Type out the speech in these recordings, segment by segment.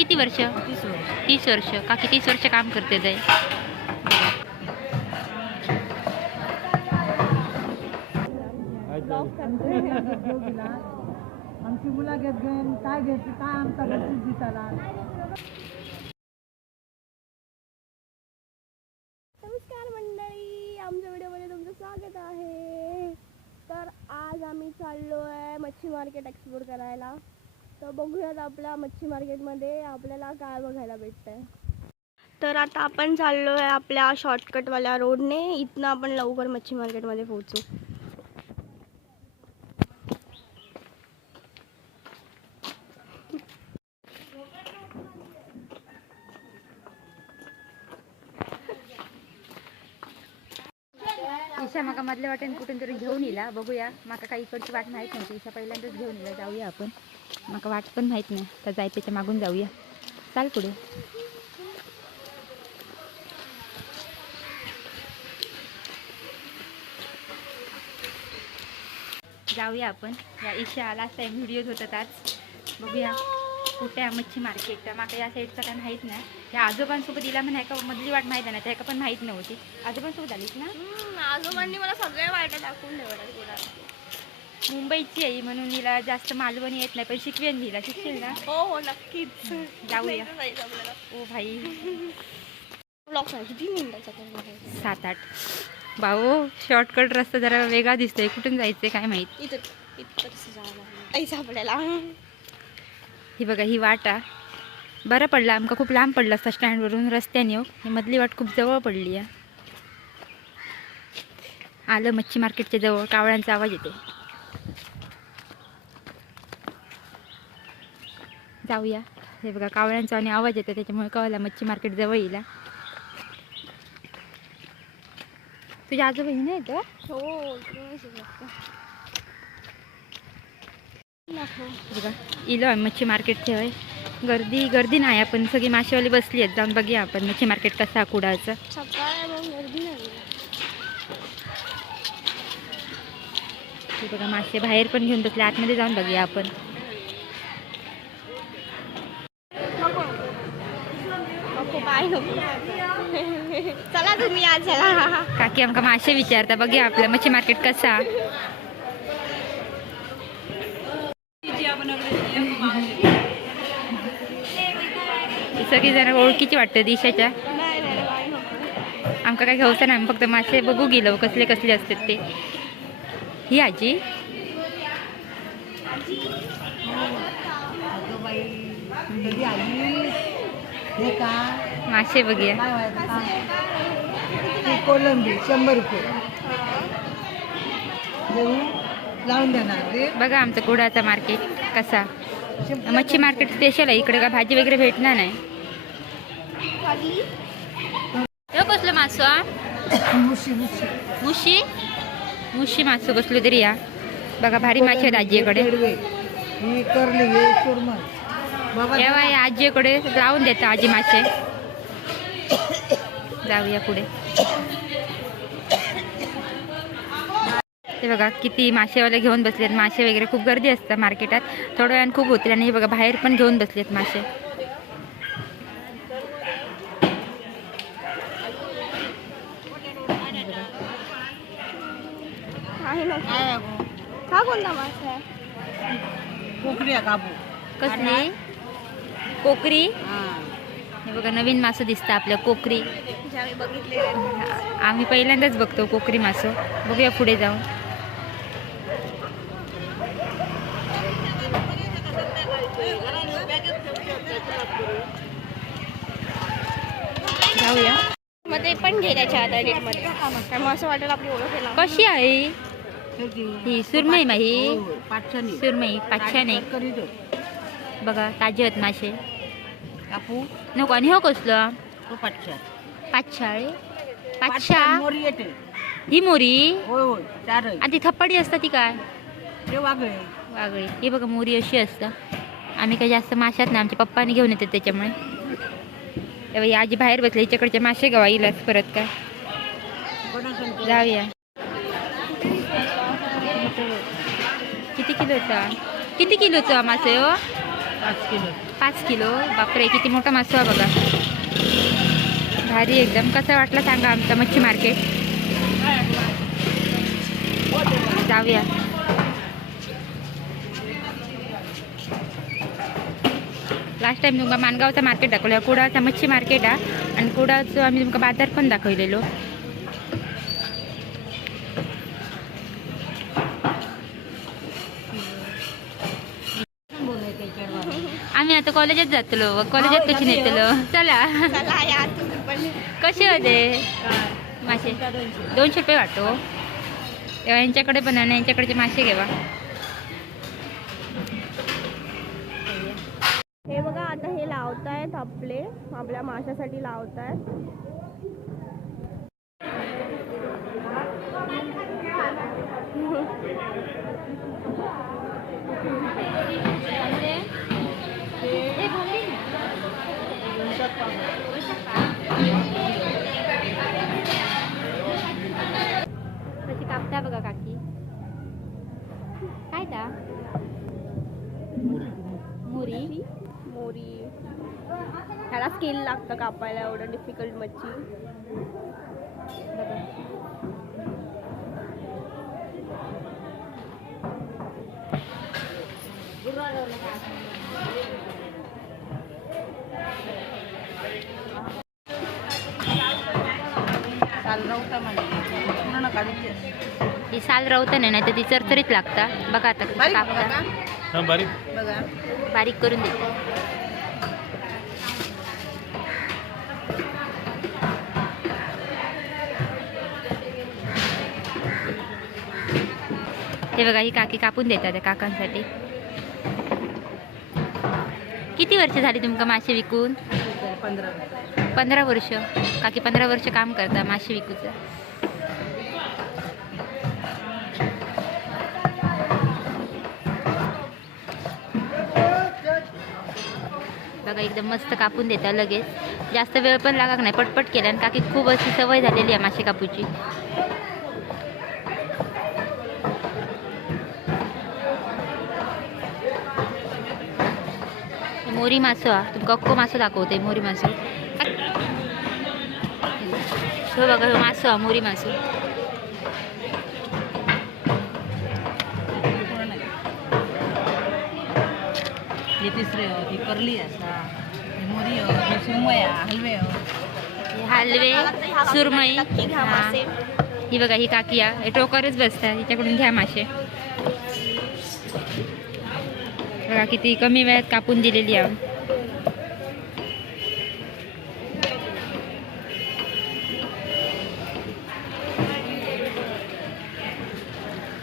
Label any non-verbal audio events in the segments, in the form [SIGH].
किती वर्ष? तीस वर्ष. का काकी तीस वर्ष काम करते ते? आमची मुलाखत घेऊन काय घ्यायची काय आमचा घरचीच दिसायला नमस्कार मंडळी आमच्या व्हिडिओमध्ये तुमचं स्वागत आहे. तर आज आम्ही चाललो आहे मच्छी मार्केट एक्सप्लोर करायला. तर बघूयात आपल्या मच्छी मार्केटमध्ये आपल्याला काय बघायला भेटतंय. तर आता आपण चाललो आहे आपल्या शॉर्टकटवाल्या रोडने इथनं आपण लवकर मच्छी मार्केटमध्ये पोहोचू. ईशा माका मधल्या वाटेन कुठून तरी घेऊन येला बघूया. माका काही इकडची वाट माहीत नव्हती. ईशा पहिल्यांदाच घेऊन येला जाऊया आपण. माका वाट पण माहीत नाही. तर जायपेच्या त्याच्या मागून जाऊया. चाल पुढे. जाऊया आपण. या ईशा आला असता व्हिडिओ होतात आज. बघूया कुठे आहे मच्छी मार्केट माका या साईडचं काय माहीत नाही. या आजोबांसोबत तिला पण का मधली वाट माहीत नाही त्या पण माहीत नव्हती. आजोबांसोबत आलीच ना? आजोबांनी मला सगळ्या वाटा दाखवून ठेवल्या मुंबईची आहे म्हणून हिला जास्त मालवणी येत नाही पण शिकवेन हिला. शिकशील ना? हो हो नक्कीच. जाऊया. ओ भाई. किती मिनिटाचा सात आठ. भाऊ शॉर्टकट रस्ता जरा वेगळा दिसतोय. कुठून जायचंय काय माहीत? इथं इथं आपल्याला. ही बघा ही वाटा. बरं पडला आमका खूप लांब पडला असता स्टँडवरून रस्त्याने हो. ही मधली वाट खूप जवळ पडली आहे. आलं मच्छी मार्केटच्या जवळ कावळ्यांचा आवाज येते जाऊया. हे बघा कावळ्यांचा आणि आवाज येतो त्याच्यामुळे कळला मच्छी मार्केट जवळ येईल. तुझ्या आजोबा नाही येतं हो. बघा इलो आम्ही मच्छी मार्केटचे होय. गर्दी गर्दी नाही आपण सगळी मासेवाली बसली आहेत. जाऊन बघूया आपण मच्छी मार्केट कसा कुडाचं गर्दी नाही. हे बघा मासे बाहेर पण घेऊन बसले. आतमध्ये जाऊन बघूया आपण. चला तुम्ही आज चला. काकी आमका मासे विचारता बघूया आपलं मच्छी मार्केट कसा? सगळी जण ओळखीची वाटतं दिशाच्या. आमका काय नाही आम्ही फक्त मासे बघू गेलो कसले कसले असतात ते. ही आजी. मासे बघूया. कोलंबी शंभर रुपये. लावून देणार बघा आमचं कुडाचा मार्केट कसा. मच्छी मार्केट स्पेशल आहे. इकडे का भाजी वगैरे भेटणार नाही. कसलं मासो? मुशी. मुशी? मुशी मासे बसलो तरी या. बघा भारी मासे आहेत आजीकडे. तेव्हा या आजीकडे. जाऊन देतात आजी मासे. जाऊया पुढे. ते बघा किती मासेवाले घेऊन बसलेत. मासे वगैरे खूप गर्दी असतं मार्केटात. थोड्या वेळानं खूप होतील आणि हे बघा बाहेर पण घेऊन बसलेत मासे. हा कोणता मासा आहे कोकरी आहे काबू. कसली? कोकरी? हा. हे बघा नवीन मासं दिसतं आपल्या कोकरी. बघितले आम्ही पहिल्यांदाच बघतो कोकरी मासं. बघूया पुढे जाऊन. जाऊया. मग ते पण घे त्याच्या आधारमध्ये. त्यामुळे असं वाटेल आपली ओळख आहे ना. कशी आहे? ही सुरमई मा ही हो, हो. सुरमई पाचशेने. हो. बघा ताजे आहेत मासे. नको आणि हो कसलं? पाचशे. पाचशाळे पाचशा ही मोरी. आणि ती थप्पडी असतं ती काय? वागळे वागळी ही बघा मोरी अशी असतं. आम्ही काही जास्त माशात नाही आमच्या पप्पानी घेऊन येतात त्याच्यामुळे. तेव्हा ही आजी बाहेर बसली हिच्याकडचे मासे गावा येईलच परत काय. जाऊया. किती किलोचा? किती किलोचा मासे हो? पाच किलो. पाच किलो? बापरे किती मोठा मासो आहे बघा. भारी एकदम. कसं वाटलं सांगा आमचं मच्छी मार्केट? जाऊया. लास्ट टाइम तुमका मानगावचा मार्केट दाखवलं. कुडाळचा मच्छी मार्केट आहे आणि कुडाळचं आम्ही तुमका बाजार पण दाखवलेलो. आम्ही आता कॉलेजात जातलो. कॉलेजात कशी नेतलो? चला. कसे होते? मासे. दोनशे. रुपये वाटतो. तेव्हा यांच्याकडे पण आणि यांच्याकडचे मासे घेवा हे बघा आता हे लावतायत आपले. आपल्या माशासाठी लावतायत. [LAUGHS] [LAUGHS] कशी कापता बघा काकी. काय ता? मुरी. मोरी. ह्याला स्किल लागतं कापायला एवढं डिफिकल्ट मच्छी. बघा. ही साल रवतं नाही तर ती चरचरीत लागता. बघा आता कापता. हा बारीक. बघा. बारीक करून देते. हे बघा ही काकी कापून देतात त्या काकांसाठी. किती वर्ष झाली तुमका मासे विकून? पंधरा. पंधरा वर्ष. काकी पंधरा वर्ष काम करता मासे विकूचं. बघा एकदम मस्त कापून देता लगेच. जास्त वेळ पण लागत नाही पटपट केला. आणि काकी खूप अशी सवय झालेली आहे मासे कापूची. मोरी मासो हा. तुमका अख्खो मासो दाखवते मोरी मासो. हो बघा हो मासो हा मोरी मासो. हे तिसरे ही करली असा हे मोरी हो हे हलवे हलवे सुरमई नक्की ही बघा ही काकी हे टोकरच बसतात हिच्याकडून घ्या मासे. बघा किती कमी वेळात कापून दिलेली आहे.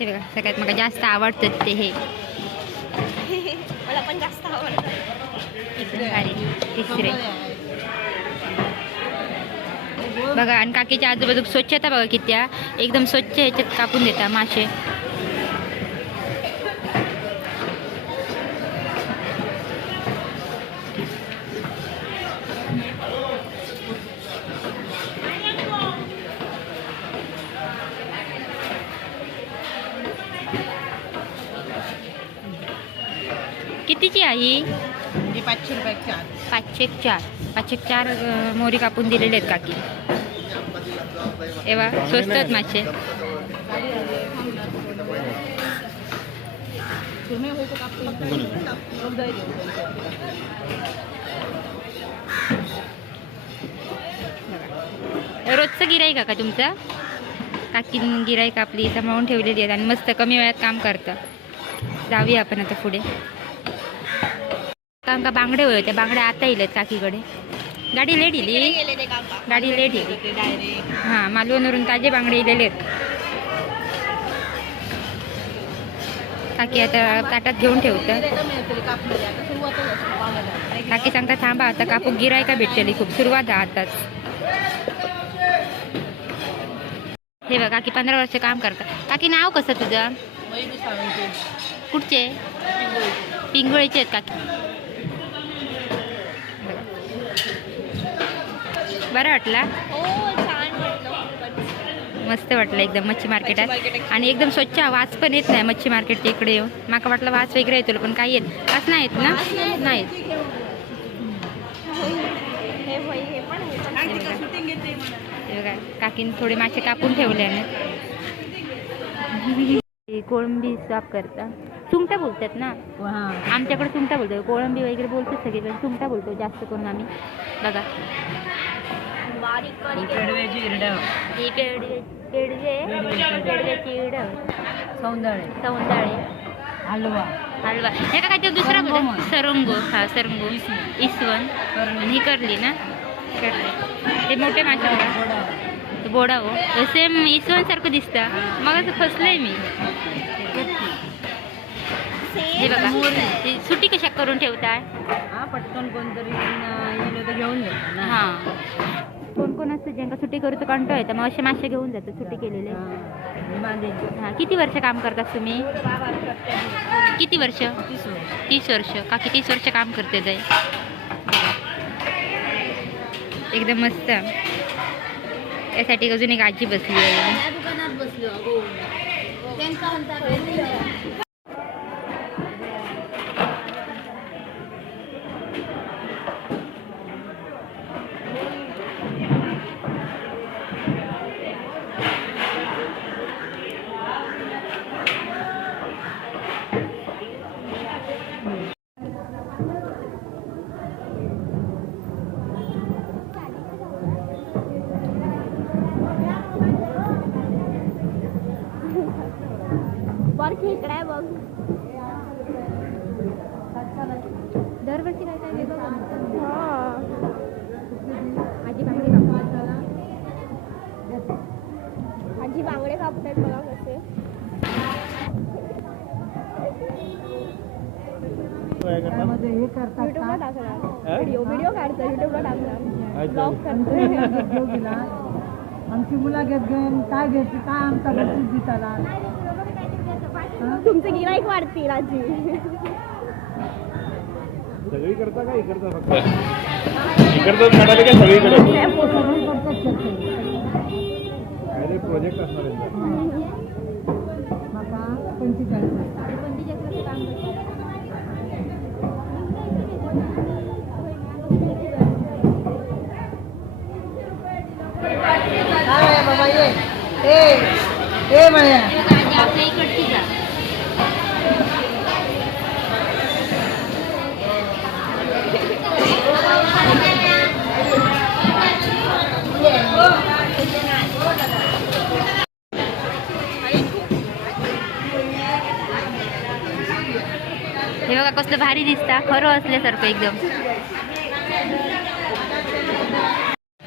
हे बघा सगळ्यात मला जास्त आवडतं ते हे. पण जास्त आवडतं तिसरे बघा आणि काकीच्या आजूबाजू स्वच्छता बघा किती एकदम स्वच्छ ह्याच्यात कापून देता मासे. कितीची आहे ही? हे पाचशे रुपये चार. पाचशे चार. पाचशे चार अं, मोरी कापून दिलेले आहेत काकी. एव्हा स्वस्त आहेत मासे. होतो रोजचं गिराईक आहे का तुमचं? काकी गिराईक आपली सांभाळून ठेवलेली आहेत आणि मस्त कमी वेळात काम करतं. जाऊया आपण आता पुढे. कारण का बांगडे होय त्या बांगड्या आता येईल काकीकडे. गाडी लेट इली ते गाडी लेट येईल ते डायरेक्ट हां मालवणवरून ताजे बांगडे इलेले काकी आता ताटात घेऊन ठेवतं कापलं आता सुरुवातच असते पावसाळ्यात. काकी सांगता थांबा आता कापू गिरायका भेटलेली? खूप सुरुवात आहे आताच. हे बघा काकी पंधरा वर्ष काम करतात. काकी नाव कसं तुझं? कुठचे? पिंगोळी. पिंगोळीचे आहेत काकी. बरं वाटला? हो छान वाटलं. खूपच मस्त वाटलं एकदम मच्छी मार्केटात. आणि एकदम स्वच्छ वास पण येत नाही मच्छी मार्केटच्या इकडे येऊन. माका वाटलं वास वगैरे येतो पण काय येत वास नाही येत ना? नाही. हे हे हे हे. हे काकीन थोडे मासे कापून ठेवले आहेत हे कोळंबी साफ करता. सुंगटा बोलतात ना? हा. आमच्याकडे सुंगटा बोलतो कोळंबी वगैरे बोलतो सगळीकडे. सुंगटा बोलतो जास्त करून आम्ही. बघा. बारीक हिरड्या ही सौंदाळे. हलवा. हलवा. हे का काय ते दुसरा म्हण. सरंगो. हा सरंगो. इसवण. ही करली ना? करली. ते मोठे मासे तो बोडा हो. सेम इसवण सारखं दिसतं. मग असं फसलंय मी. हे बघा ते सुटी कशा करून ठेवताय? हा पटकन कोणतरी येलं तर घेऊन जातो ना. हा. कोण कोण असतं ज्यांका सुट्टी करू तर कंटाळ येतं मग असे मासे घेऊन जातात सुट्टी केलेले. हा. हा किती वर्ष काम करतात तुम्ही? किती वर्ष? तीस वर्ष. तीस वर्ष. काकी तीस वर्ष काम करते ते एकदम मस्त. यासाठी अजून एक आजी बसली आहे. दुकानात बसलो त्यामध्ये हे करतात युट्यूबला टाकणार. व्हिडिओ व्हिडिओ काढतो युट्यूबला टाकणार. ब्लॉग करतो गेला आमची मुलाखत घेऊन काय घ्यायची काय आमचा बक्षीस दिसाला तुमचे गिराईक वाढतील आजी. सगळी करता का इकडचा फक्त? इकडचं म्हणाले का सगळीकडे? काहीतरी प्रोजेक्ट असणार पंचेचाळीस काय बाबा ये ए ए म्हणे आजी आपल्या इकडचीच आहे. हे बघा कसलं भारी दिसता. खरं असल्यासारखं एकदम.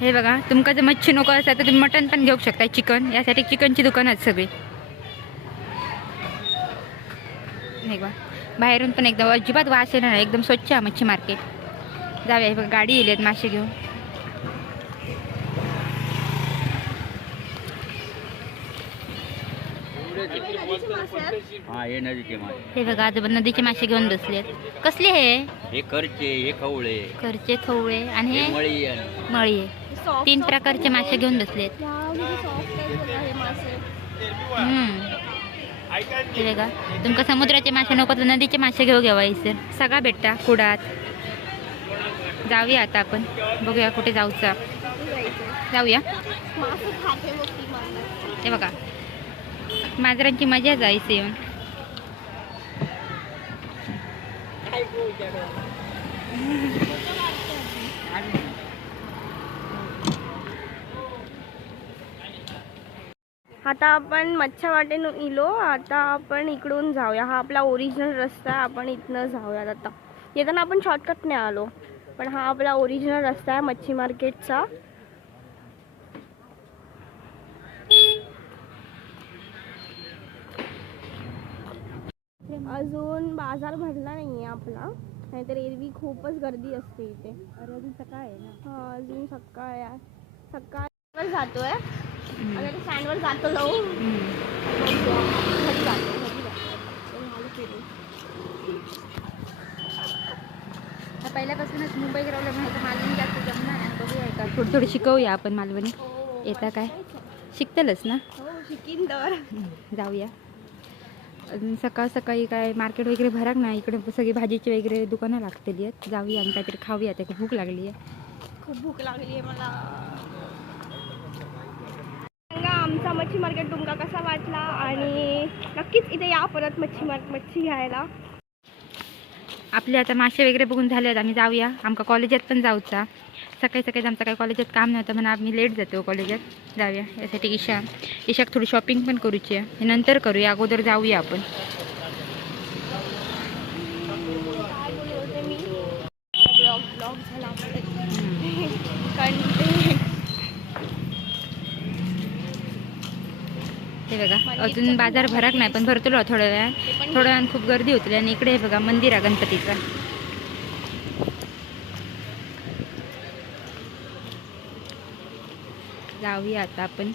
हे बघा तुमका जर मच्छी नको असेल तर तुम्ही मटन पण घेऊ शकता चिकन. यासाठी चिकनची दुकान आहेत सगळी. हे बघा बाहेरून पण एकदम अजिबात वास येणार एकदम स्वच्छ आहे मच्छी मार्केट. जाऊया हे बघा गाडी येली आहेत मासे घेऊन. हा हे नदीचे मासे. हे बघा आजोबा नदीचे मासे घेऊन बसलेत कसले हे? हे करचे हे खवळे. घरचे खवळे. आणि हे मळी आणि मळी. आहे. तीन प्रकारचे मासे घेऊन बसलेत हे मासे. हम्म. हे बघा तुमका समुद्राचे मासे नको तर नदीचे मासे घेऊ घ्यावा सर सगळा भेटता कुडात. जाऊया आता आपण. बघूया कुठे जाऊचा. जाऊया. मासे खाते बघ ती हे बघा. मांजरांची मजा जायचं. येऊन आता आपण मच्छा वाटेनं इलो आता आपण इकडून जाऊया. हा आपला ओरिजिनल रस्ता आहे आपण इथनं जाऊयात आता. येताना आपण शॉर्टकटने आलो. पण हा आपला ओरिजिनल रस्ता आहे मच्छी मार्केटचा अजून बाजार भरला नाही आहे आपला. नाहीतर एरवी खूपच गर्दी असते इथे. अजून सकाळ आहे ना? हा अजून सकाळ आहे. सकाळवर जातोय. आता ते स्टँडवर जातो जाऊ. घरी जातो घरी जातो. पहिल्यापासूनच मुंबई ग्राउंडला माहिती मालवणी जास्त जमणार आणि बघूया का थोडी थोडी शिकवूया आपण मालवणी. येता काय? शिकतलच ना? हो शिकीन तर. जाऊया. अजून सकाळ सकाळी काय मार्केट वगैरे भराक नाही. इकडे सगळी भाजीची वगैरे दुकानं लागतली आहेत. जाऊया आणि काहीतरी खाऊया. त्या भूक लागली आहे. खूप भूक लागली आहे मला. सांगा आमचा मच्छी मार्केट तुमका कसा वाटला? आणि नक्कीच इथे या परत मच्छी मार्क मच्छी घ्यायला. आपले आता मासे वगैरे बघून झाले आहेत आम्ही जाऊया. आमका कॉलेजात पण जाऊचा. सकाळी सकाळी आमचं काही कॉलेजात काम नव्हतं म्हणून आम्ही लेट जातो कॉलेजात जाऊया. यासाठी ईशा ईशाक थोडी शॉपिंग पण करूची आहे. नंतर करूया अगोदर जाऊया आपण. हे बघा अजून बाजार भराक नाही पण भरतो थोड्या वेळात. थोड्या वेळानं खूप गर्दी होती आणि इकडे हे बघा मंदिर आहे गणपतीचं. जाऊया आता आपण.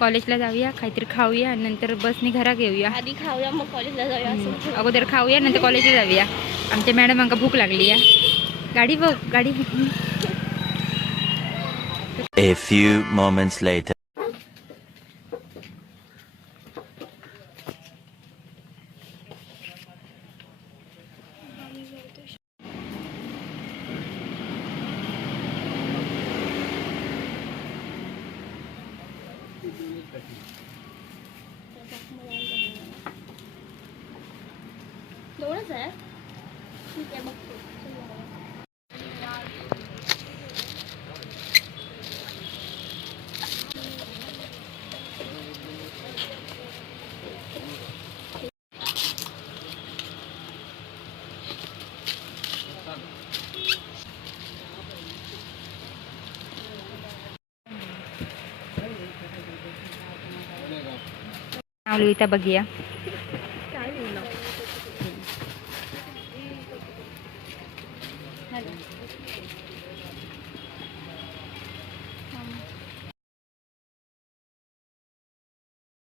कॉलेजला जाऊया काहीतरी खाऊया आणि नंतर बसने घरात येऊया. आधी खाऊया मग कॉलेजला जाऊया असं अगोदर खाऊया नंतर कॉलेजला जाऊया. आमच्या मॅडम आमका भूक लागली आहे गाडी बघ गाडी A few moments later. नाव लिहिता बघूया